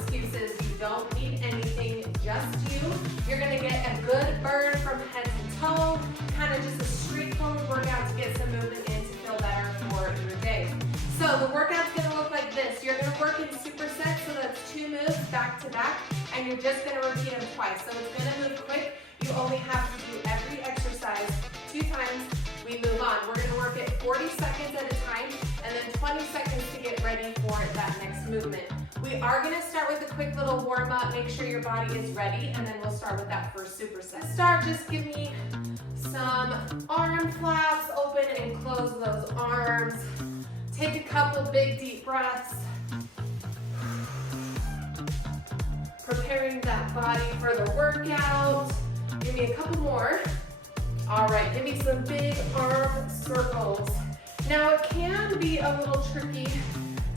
excuses. You don't need anything, just you. You're gonna get a good burn from head to toe, kind of just a straightforward workout to get some movement in to feel better for your day. So the workout's gonna look like this. You're gonna work in superset, so that's 2 moves back to back, and you're just gonna repeat them twice. So it's gonna move quick. You only have to do every exercise 2 times. We move on. We're gonna work it 40 seconds at a time, and then 20 seconds to get ready for that next movement. We are gonna start with a quick little warm up. Make sure your body is ready, and then we'll start with that first superset. To start, just give me some arm flaps. Open and close those arms. Take a couple big deep breaths. Preparing that body for the workout. Give me a couple more. All right, give me some big arm circles. Now it can be a little tricky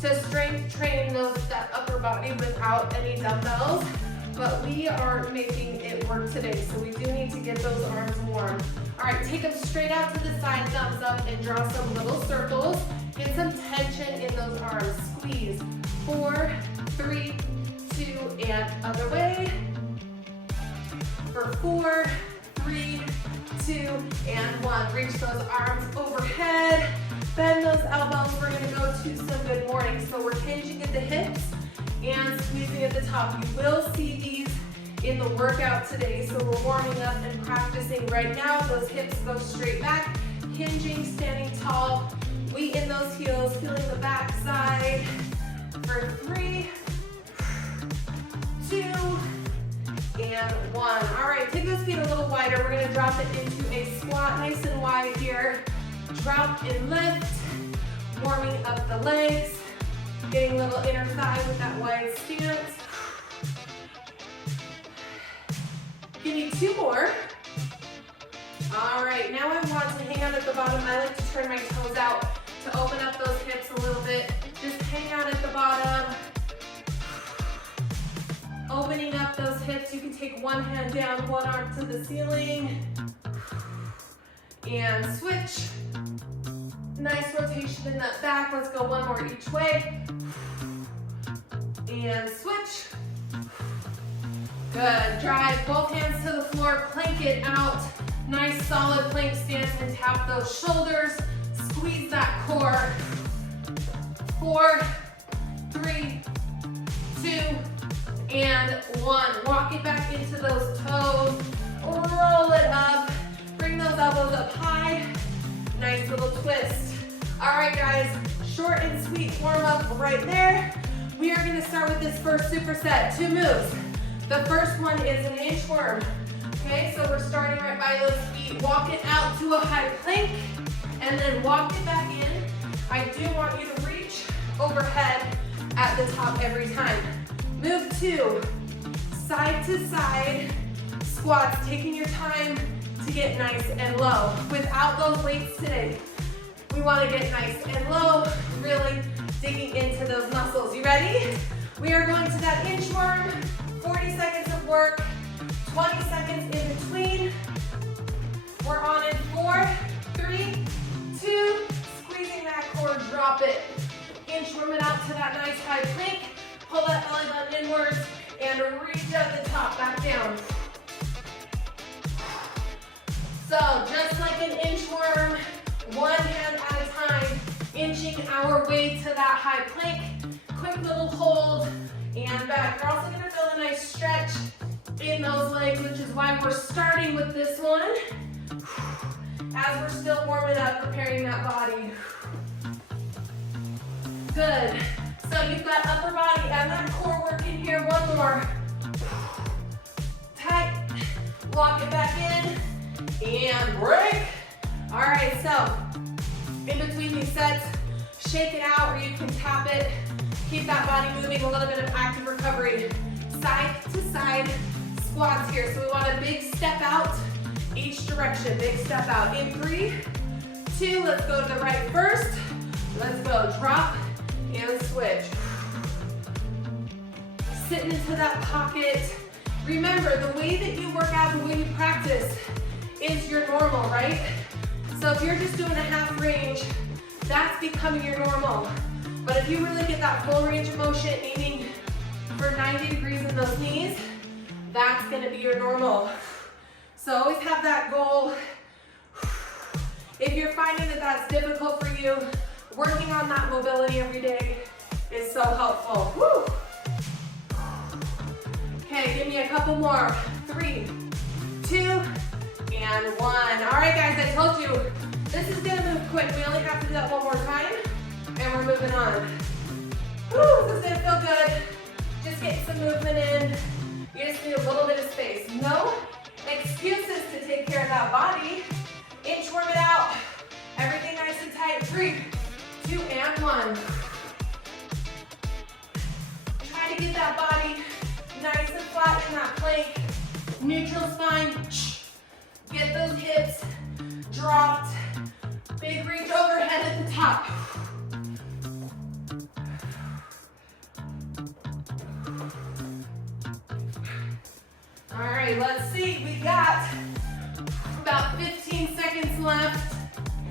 to strength train that upper body without any dumbbells, but we are making it work today, so we do need to get those arms warm. All right, take them straight out to the side, thumbs up, and draw some little circles. Get some tension in those arms. Squeeze. 4, 3, 2, and other way. For 4, 3, 2, and 1. Reach those arms overhead. Bend those elbows. We're gonna go to some good morning. So we're hinging at the hips and squeezing at the top. You will see these in the workout today. So we're warming up and practicing right now. Those hips go straight back. Hinging, standing tall. We in those heels, feeling the back side. For 3, 2, and 1. All right, take those feet a little wider. We're gonna drop it into a squat, nice and wide here. Drop and lift, warming up the legs, getting a little inner thigh with that wide stance. Give me 2 more. All right, now I want to hang out at the bottom. I like to turn my toes out to open up those hips a little bit. Just hang out at the bottom. Opening up those hips, you can take one hand down, one arm to the ceiling. And switch. Nice rotation in that back. Let's go one more each way. And switch. Good. Drive both hands to the floor, plank it out. Nice solid plank stance and tap those shoulders. Squeeze that core. 4, 3, 2, and 1. Walk it back into those toes. Roll it up. Bring those elbows up high. Nice little twist. All right, guys, short and sweet warm up right there. We are gonna start with this first superset, 2 moves. The first one is an inchworm. Okay, so we're starting right by those feet. Walk it out to a high plank, and then walk it back in. I do want you to reach overhead at the top every time. Move 2, side to side squats, taking your time to get nice and low. Without those weights today, we want to get nice and low, really digging into those muscles. You ready? We are going to that inchworm, 40 seconds of work, 20 seconds in between. We're on in 4, 3, 2, squeezing that core, drop it. Inchworm it out to that nice high plank. Pull that belly button inwards and reach at the top, back down. So just like an inchworm, one hand at a time, inching our way to that high plank. Quick little hold and back. You're also gonna feel a nice stretch in those legs, which is why we're starting with this one. As we're still warming up, preparing that body. Good. So you've got upper body and that core working here. One more. Tight. Lock it back in. And break. All right, so in between these sets, shake it out, or you can tap it. Keep that body moving, a little bit of active recovery. Side to side squats here. So we want a big step out each direction. Big step out. In 3, 2, let's go to the right first. Let's go. Drop and switch. Sit into that pocket. Remember, the way that you work out, the way you practice is your normal, right? So if you're just doing a half range, that's becoming your normal. But if you really get that full range of motion, aiming for 90 degrees in those knees. That's gonna be your normal. So always have that goal. If you're finding that that's difficult for you, working on that mobility every day is so helpful. Woo. Okay, give me a couple more. 3, 2, and 1. All right, guys, I told you, this is gonna move quick. We only have to do that one more time, and we're moving on. Woo, this is gonna feel good. Just get some movement in. You just need a little bit of space. No excuses to take care of that body. Inchworm it out. Everything nice and tight. 3, 2, and 1. Try to get that body nice and flat in that plank. Neutral spine. Get those hips dropped. Big reach overhead at the top. All right, let's see. We got about 15 seconds left,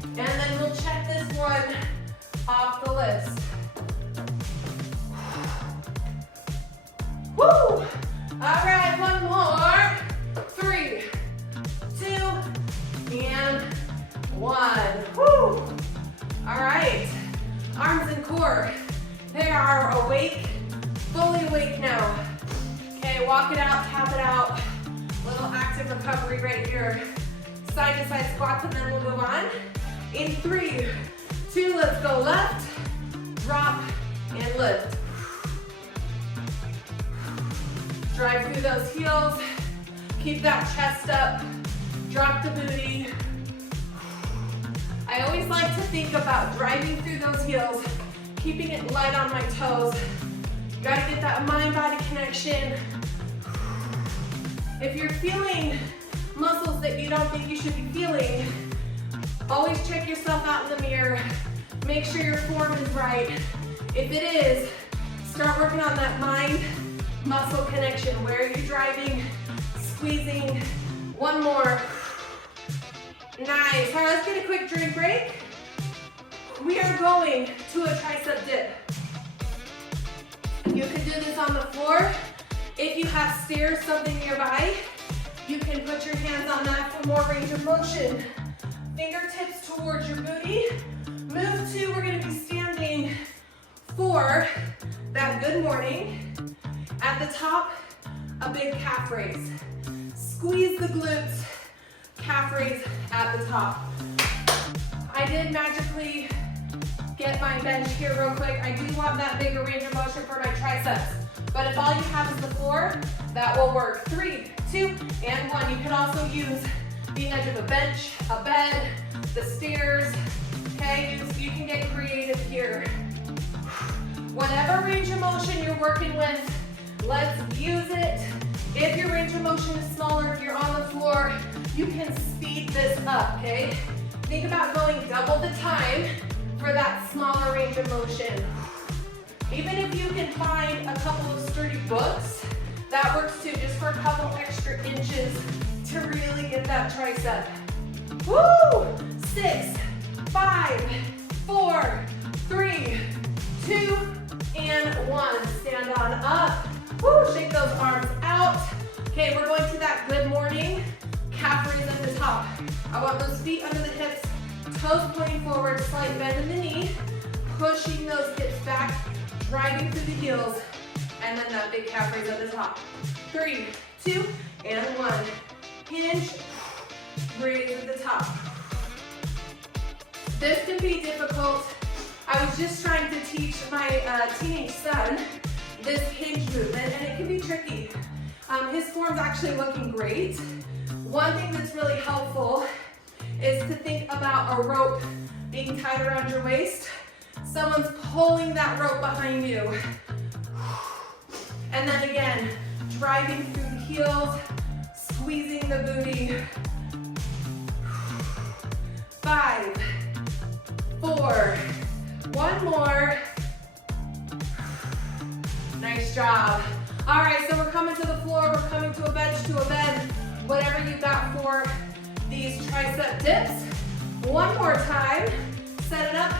and then we'll check this one off the list. Woo! All right, one more. 3, 2, and 1. Woo! All right, arms and core. They are awake, fully awake now. Okay, walk it out, tap it out. Little active recovery right here. Side to side squats, and then we'll move on. In 3, 2, let's go left, drop, and lift. Drive through those heels. Keep that chest up. Drop the booty. I always like to think about driving through those heels, keeping it light on my toes. You gotta get that mind-body connection. If you're feeling muscles that you don't think you should be feeling, always check yourself out in the mirror. Make sure your form is right. If it is, start working on that mind-muscle connection. Where are you driving, squeezing? One more. Nice. All right, let's get a quick drink break. We are going to a tricep dip. You can do this on the floor. If you have stairs, something nearby, you can put your hands on that for more range of motion. Fingertips towards your booty. Move to, we're gonna be standing for that good morning. At the top, a big calf raise. Squeeze the glutes, calf raise at the top. I did magically get my bench here real quick. I do want that bigger range of motion for my triceps. But if all you have is the floor, that will work. 3, 2, and 1. You can also use the edge of a bench, a bed, the stairs. Okay, you can get creative here. Whatever range of motion you're working with, let's use it. If your range of motion is smaller, if you're on the floor, you can speed this up, okay? Think about going double the time for that smaller range of motion. Even if you can find a couple of sturdy books, that works too, just for a couple extra inches to really get that tricep. Woo! 6, 5, 4, 3, 2, and 1. Stand on up. Woo! Shake those arms out. Okay, we're going to that good morning calf raise at the top. I want those feet under the hips, toes pointing forward, slight bend in the knee, pushing those hips back, driving through the heels, and then that big calf raise at the top. 3, 2, and 1. Hinge, raise at the top. This can be difficult. I was just trying to teach my teenage son this hinge movement, and it can be tricky. His form's actually looking great. One thing that's really helpful is to think about a rope being tied around your waist. Someone's pulling that rope behind you. And then again, driving through the heels, squeezing the booty. 5, 4, one more. Nice job. All right, so we're coming to the floor, we're coming to a bench, to a bed, whatever you got for these tricep dips. One more time, set it up.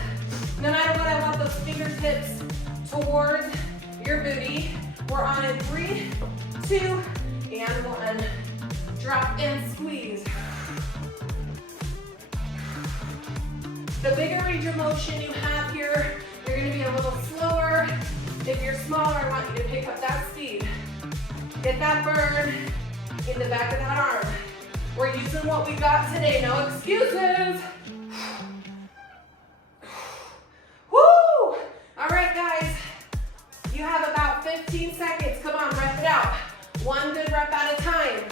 No matter what, I want those fingertips towards your booty. We're on in 3, 2, and 1. Drop and squeeze. The bigger range of motion you have here, you're gonna be a little slower. If you're smaller, I want you to pick up that speed. Get that burn in the back of that arm. We're using what we got today, no excuses. Woo! All right, guys, you have about 15 seconds. Come on, rep it out. One good rep at a time.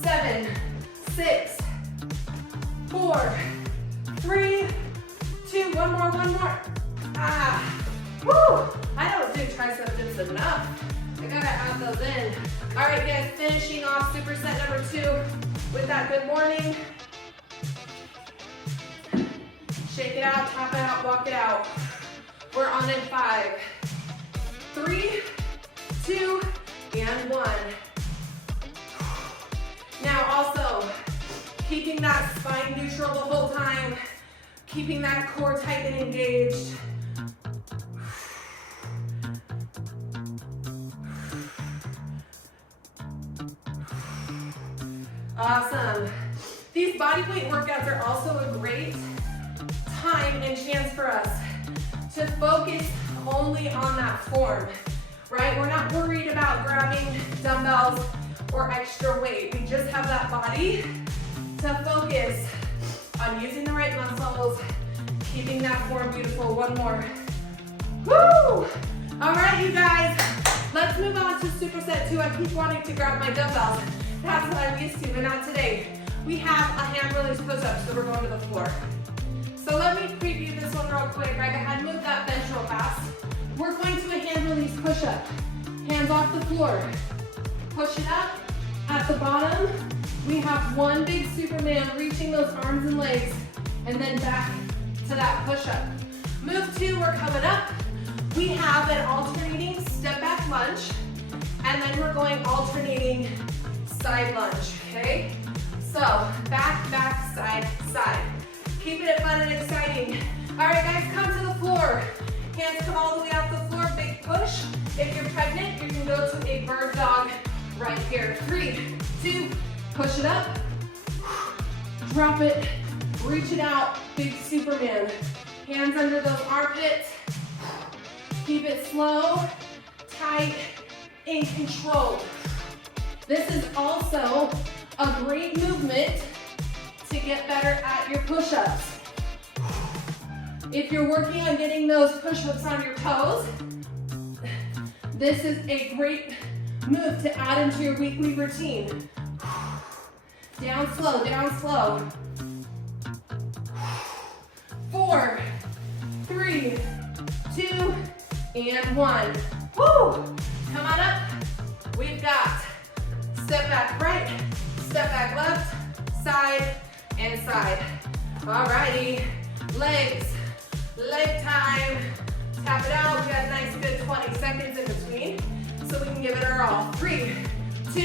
7, 6, 4, 3, 2, one more. Woo! I don't do tricep dips enough. I gotta add those in. All right, guys, finishing off superset number 2 with that good morning. Shake it out, tap it out, walk it out. We're on in 5, 3, 2, and 1. Now also, keeping that spine neutral the whole time, keeping that core tight and engaged. Awesome. These bodyweight workouts are also a great time and chance for us to focus only on that form, right? We're not worried about grabbing dumbbells or extra weight. We just have that body to focus on using the right muscles, keeping that form beautiful. One more. Woo! All right, you guys, let's move on to superset 2. I keep wanting to grab my dumbbells. That's what I'm used to, but not today. We have a hand release push-up, so we're going to the floor. So let me preview this one real quick. Right, go ahead and move that bench real fast. We're going to a hand release push-up. Hands off the floor. Push it up. At the bottom, we have one big Superman reaching those arms and legs, and then back to that push-up. Move 2, we're coming up. We have an alternating step back lunge, and then we're going alternating side lunge, okay? So, back, side, side. Keeping it fun and exciting. All right, guys, come to the floor. Hands come all the way out the floor, big push. If you're pregnant, you can go to a bird dog right here. 3, 2, push it up. Drop it, reach it out, big Superman. Hands under those armpits. Keep it slow, tight, and controlled. This is also a great movement to get better at your push-ups. If you're working on getting those push-ups on your toes, this is a great move to add into your weekly routine. Down slow, down slow. 4, 3, 2, and 1. Woo! Come on up. We've got step back right, step back left, side, and side. Alrighty, legs, leg time. Tap it out. We got a nice good 20 seconds in between, so we can give it our all. 3, 2,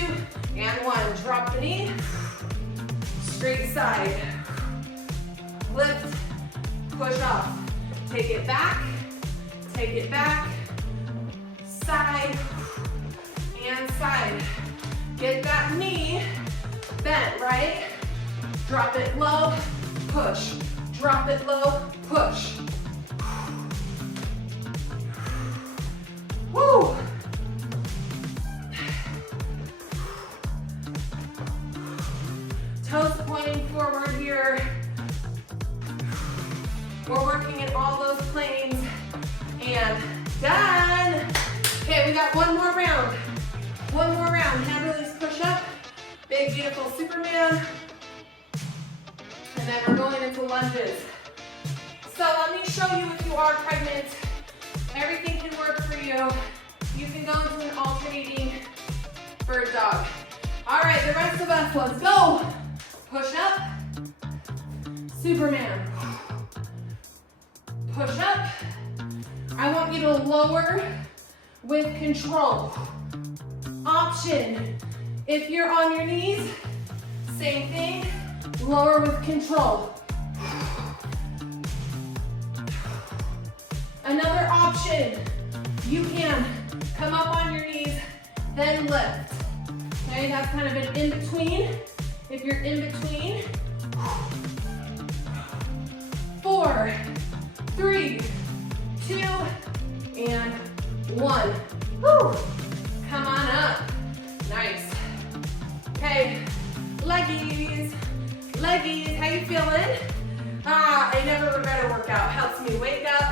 and 1. Drop the knee, straight side. Lift, push off. Take it back, side, and side. Get that knee bent, right? Drop it low, push. Drop it low, push. Woo! Toes pointing forward here. We're working in all those planes. And done. Okay, we got one more round. One more round. Hand release push up. Big, beautiful Superman. And then we're going into lunges. So let me show you if you are pregnant. Everything can work for you. You can go into an alternating bird dog. All right, the rest of us, let's go. Push up. Superman. Push up. I want you to lower with control. Option. If you're on your knees, same thing, lower with control. Another option. You can come up on your knees, then lift. Okay, that's kind of an in-between. If you're in between, 4, 3, 2, and 1. Woo. Come on up. Nice. Okay, leggies. Leggies, how you feeling? I never regret a workout. Helps me wake up,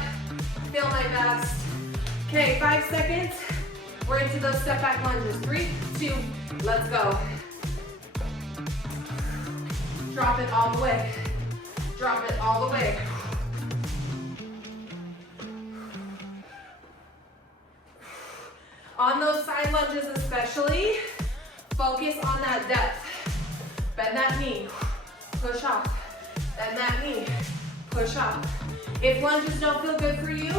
feel my best. Okay, 5 seconds. We're into those step back lunges. 3, 2, let's go. Drop it all the way. Drop it all the way. On those side lunges especially, focus on that depth. Bend that knee, push up. Bend that knee, push up. If lunges don't feel good for you,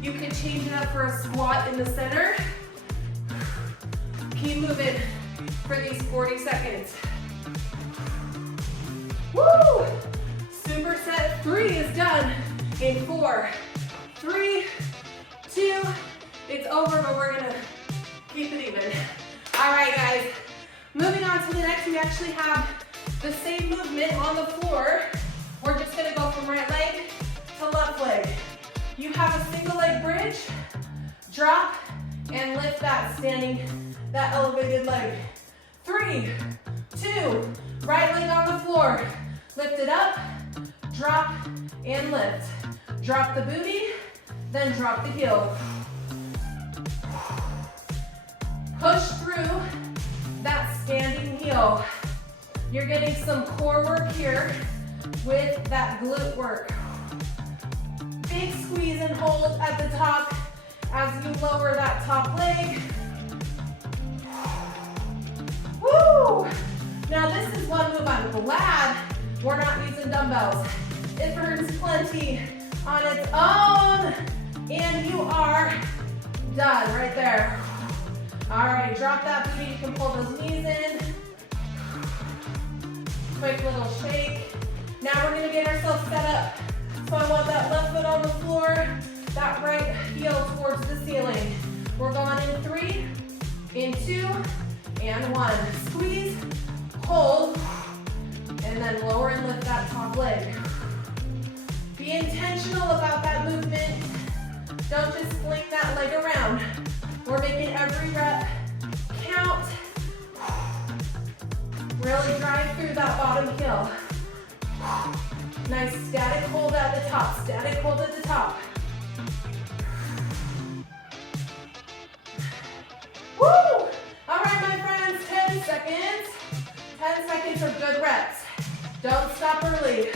you can change it up for a squat in the center. Keep moving for these 40 seconds. Woo! Superset 3 is done in 4, 3, 2, it's over, but we're gonna keep it even. All right, guys, moving on to the next, we actually have the same movement on the floor. We're just gonna go from right leg to left leg. You have a single leg bridge, drop, and lift that standing, that elevated leg. 3, 2, right leg on the floor. Lift it up, drop, and lift. Drop the booty, then drop the heel. Push through that standing heel. You're getting some core work here with that glute work. Big squeeze and hold at the top as you lower that top leg. Woo! Now this is one move I'm glad we're not using dumbbells. It burns plenty on its own, and you are done right there. All right, drop that booty. You can pull those knees in. Quick little shake. Now we're gonna get ourselves set up. So I want that left foot on the floor, that right heel towards the ceiling. We're going in 3, in 2, and 1. Squeeze, hold, and then lower and lift that top leg. Be intentional about that movement. Don't just fling that leg around. We're making every rep count. Really drive through that bottom heel. Nice static hold at the top, static hold at the top. Woo! All right, my friends, 10 seconds. 10 seconds of good reps. Don't stop early.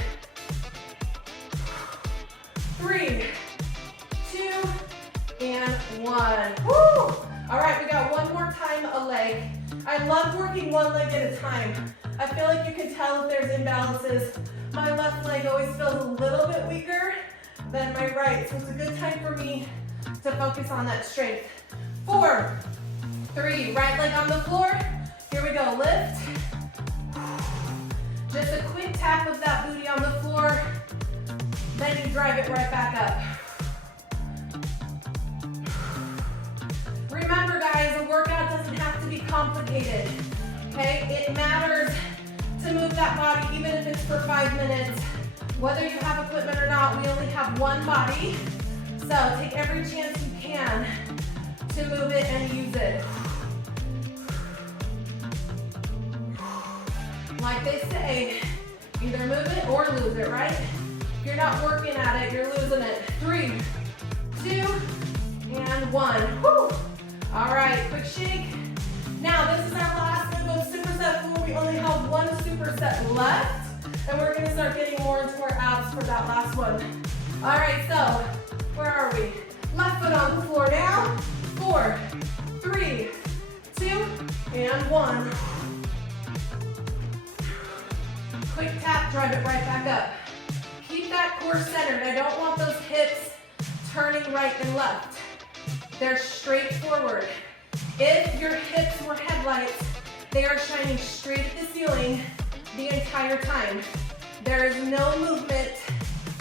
3, 2, and 1. Woo! All right, we got one more time a leg. I love working one leg at a time. I feel like you can tell if there's imbalances. My left leg always feels a little bit weaker than my right, so it's a good time for me to focus on that strength. 4, 3, right leg on the floor. Here we go, lift. Just a quick tap of that booty on the floor, then you drive it right back up. Remember guys, a workout doesn't have to be complicated, okay? It matters to move that body even if it's for 5 minutes. Whether you have equipment or not, we only have one body. So take every chance you can to move it and use it. Like they say, either move it or lose it, right? If you're not working at it, you're losing it. 3, 2, and 1. Woo! All right, quick shake. Now this is our last move of superset floor. We only have one superset left, and we're gonna start getting more into our abs for that last one. All right, so where are we? Left foot on the floor now. 4, 3, 2, and 1. Quick tap, drive it right back up. Keep that core centered. I don't want those hips turning right and left. They're straight forward. If your hips were headlights, they are shining straight at the ceiling the entire time. There is no movement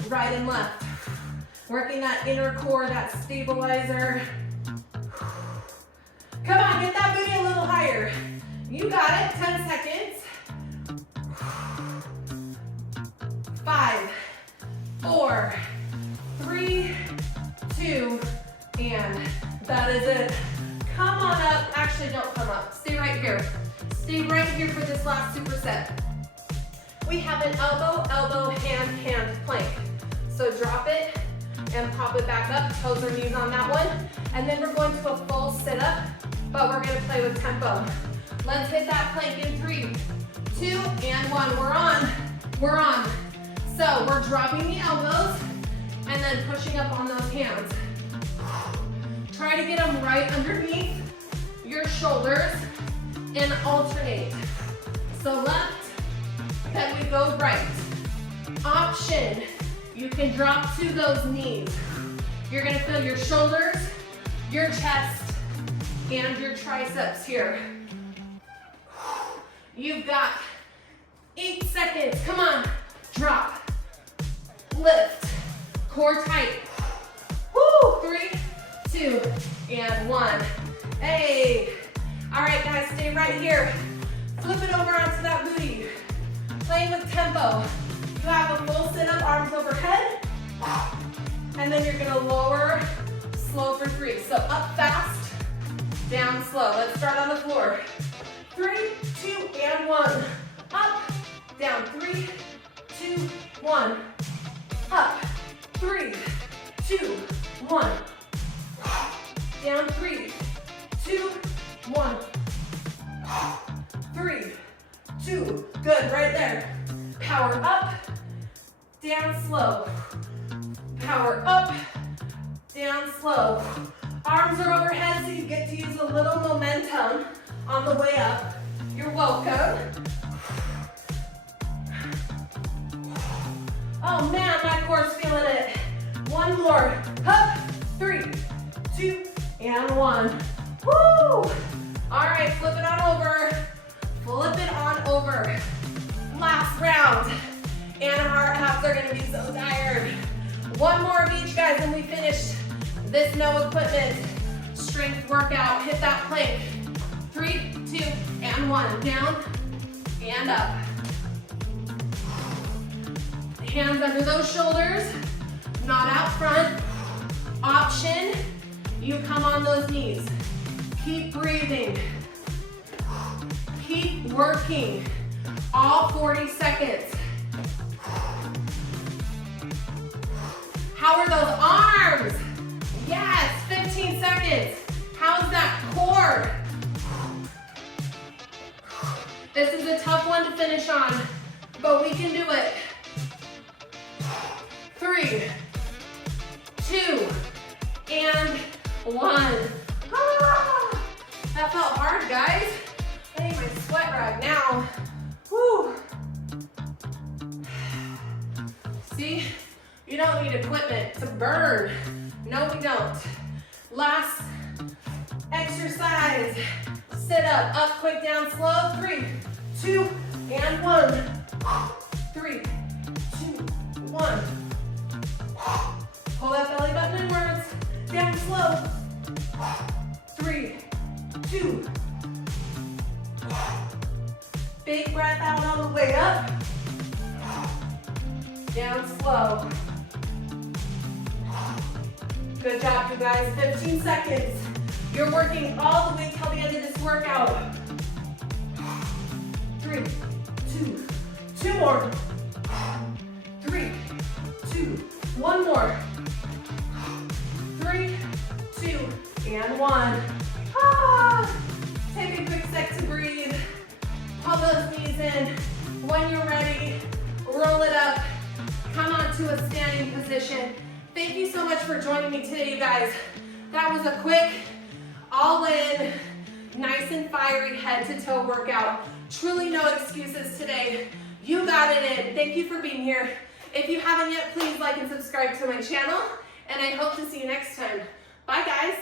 right and left. Working that inner core, that stabilizer. Come on, get that booty a little higher. You got it, 10 seconds. 5, 4, 3, 2, and that is it. Come on up. Actually, don't come up. Stay right here. Stay right here for this last superset. We have an elbow, elbow, hand, hand plank. So drop it and pop it back up. Toes or knees on that one. And then we're going to a full sit-up, but we're going to play with tempo. Let's hit that plank in 3, 2, and 1. We're on. We're on. So we're dropping the elbows and then pushing up on those hands. Try to get them right underneath your shoulders and alternate. So left, then we go right. Option, you can drop to those knees. You're gonna feel your shoulders, your chest, and your triceps here. You've got 8 seconds, come on. Drop, lift, core tight. Woo, 3, 2, and 1. Hey. All right, guys, stay right here. Flip it over onto that booty. Playing with tempo. You have a full sit-up, arms overhead. And then you're gonna lower, slow for 3. So up fast, down slow. Let's start on the floor. 3, 2, and 1. Up, down, 3, 2, 1. Up, 3, 2, 1. Down, 3, 2, 1. 3, 2. Good, right there. Power up, down slow. Power up, down slow. Arms are overhead, so you get to use a little momentum on the way up. You're welcome. Oh man, my core's feeling it. One more. Up, 3, 2, and 1. Woo! All right, flip it on over. Flip it on over. Last round. And our abs are gonna be so tired. One more of each, guys, and we finish this no equipment strength workout. Hit that plank. 3, 2, and 1. Down and up. Hands under those shoulders, not out front. Option, you come on those knees. Keep breathing. Keep working. All 40 seconds. How are those arms? Yes, 15 seconds. How's that core? This is a tough one to finish on, but we can do it. 3, 2, and 1. Ah, that felt hard, guys. I need my sweat rag now. Whew. See, you don't need equipment to burn. No, we don't. Last exercise. Sit up, quick, down, slow. 3, 2, and 1. 3, 2, 1. Pull that belly button inwards. Down slow. 3, 2. Big breath out on the way up. Down slow. Good job, you guys. 15 seconds. You're working all the way till the end of this workout. 3, 2, 2 more. 3, 2, 1 more. 3, 2, and 1. Ah, take a quick sec to breathe. Pull those knees in. When you're ready, roll it up. Come on to a standing position. Thank you so much for joining me today, you guys. That was a quick, all-in, nice and fiery head-to-toe workout. Truly no excuses today. You got it in. Thank you for being here. If you haven't yet, please like and subscribe to my channel, and I hope to see you next time. Bye, guys.